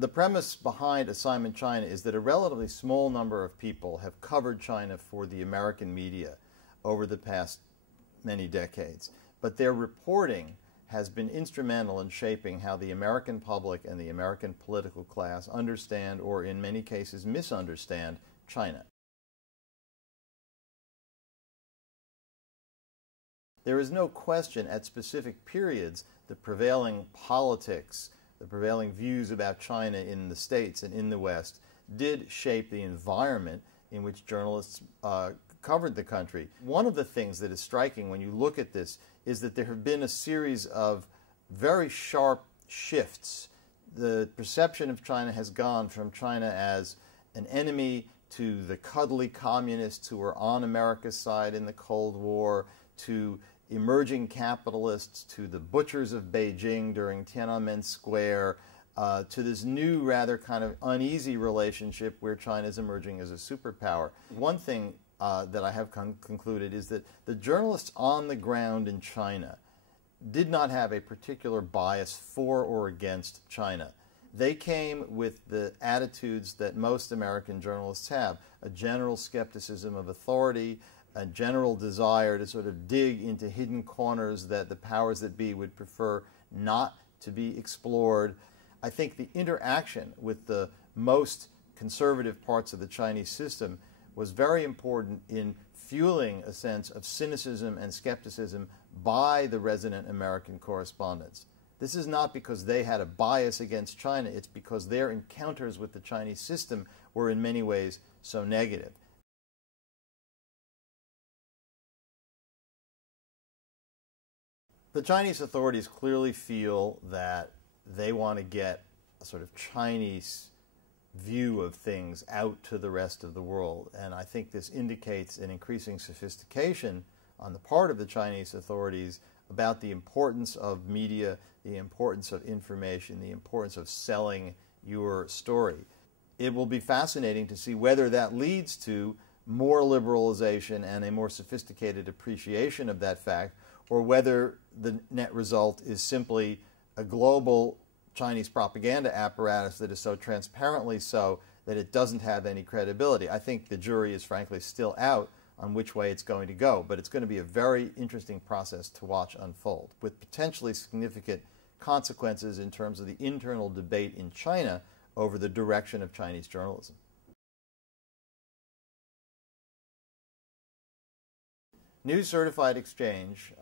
The premise behind Assignment China is that a relatively small number of people have covered China for the American media over the past many decades, but their reporting has been instrumental in shaping how the American public and the American political class understand, or in many cases misunderstand, China. There is no question at specific periods the prevailing politics, the prevailing views about China in the States and in the West did shape the environment in which journalists covered the country. One of the things that is striking when you look at this is that there have been a series of very sharp shifts. The perception of China has gone from China as an enemy to the cuddly communists who were on America's side in the Cold War, to emerging capitalists, to the butchers of Beijing during Tiananmen Square, to this new, rather kind of uneasy relationship where China is emerging as a superpower. One thing that I have concluded is that the journalists on the ground in China did not have a particular bias for or against China. They came with the attitudes that most American journalists have, a general skepticism of authority, a general desire to sort of dig into hidden corners that the powers that be would prefer not to be explored. I think the interaction with the most conservative parts of the Chinese system was very important in fueling a sense of cynicism and skepticism by the resident American correspondents. This is not because they had a bias against China, it's because their encounters with the Chinese system were in many ways so negative. The Chinese authorities clearly feel that they want to get a sort of Chinese view of things out to the rest of the world, and I think this indicates an increasing sophistication on the part of the Chinese authorities about the importance of media, the importance of information, the importance of selling your story. It will be fascinating to see whether that leads to more liberalization and a more sophisticated appreciation of that fact, or whether the net result is simply a global Chinese propaganda apparatus that is so transparently so that it doesn't have any credibility. I think the jury is frankly still out on which way it's going to go, but it's going to be a very interesting process to watch unfold, with potentially significant consequences in terms of the internal debate in China over the direction of Chinese journalism. News Certified Exchange,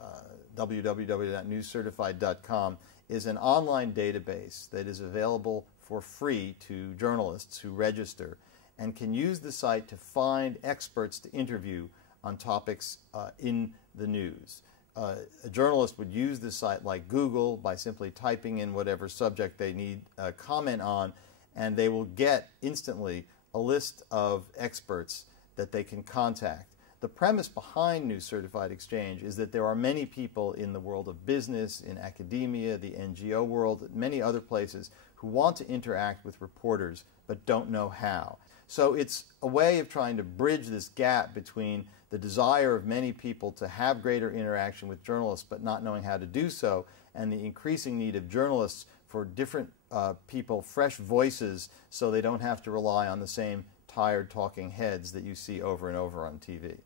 www.newscertified.com, is an online database that is available for free to journalists who register and can use the site to find experts to interview on topics in the news. A journalist would use the site like Google by simply typing in whatever subject they need comment on, and they will get instantly a list of experts that they can contact. The premise behind News Certified Exchange is that there are many people in the world of business, in academia, the NGO world, many other places who want to interact with reporters but don't know how. So it's a way of trying to bridge this gap between the desire of many people to have greater interaction with journalists but not knowing how to do so, and the increasing need of journalists for different people, fresh voices, so they don't have to rely on the same tired talking heads that you see over and over on TV.